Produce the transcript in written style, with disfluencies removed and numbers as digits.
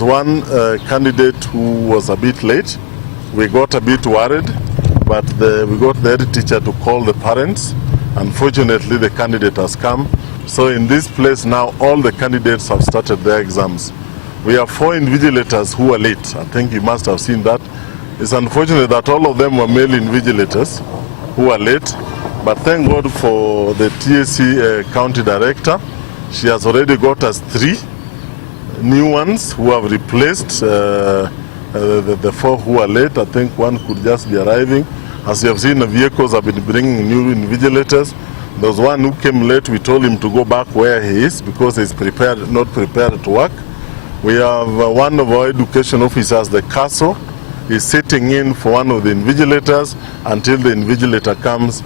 One candidate who was a bit late, we got a bit worried, but we got the head teacher to call the parents. Unfortunately, the candidate has come. So in this place now, all the candidates have started their exams. We have 4 invigilators who are late. I think you must have seen that. It's unfortunate that all of them were male invigilators who are late, but thank God for the TSC county director. She has already got us 3 new ones who have replaced the 4 who are late. I think one could just be arriving. As you have seen, the vehicles have been bringing new invigilators. There was one who came late. We told him to go back where he is because he's not prepared to work. We have one of our education officers, the castle, is sitting in for one of the invigilators until the invigilator comes.